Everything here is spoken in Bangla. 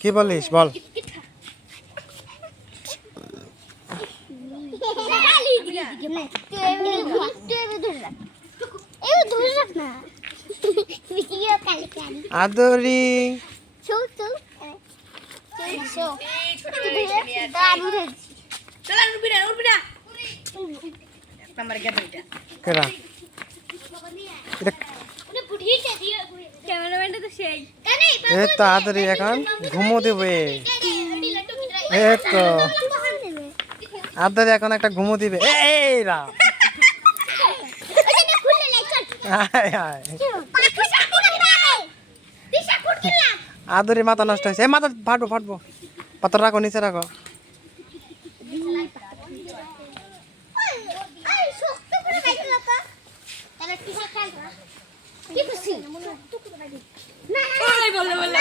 কি বলিস বল। আদরি। এটা কেরা এটা ক্যামেরাম্যানটা তো সেই এ তো আদরি এখন ঘুমো দেবে। এই তো। আদরি এখন একটা ঘুমো দিবে। এই রা আয়। মাথা নষ্ট হয়েছে। এই মাথা ফাটবো ফাটবো। পাথর রাখো, নিচে রাখো। কি করছিস? না না বলে বলে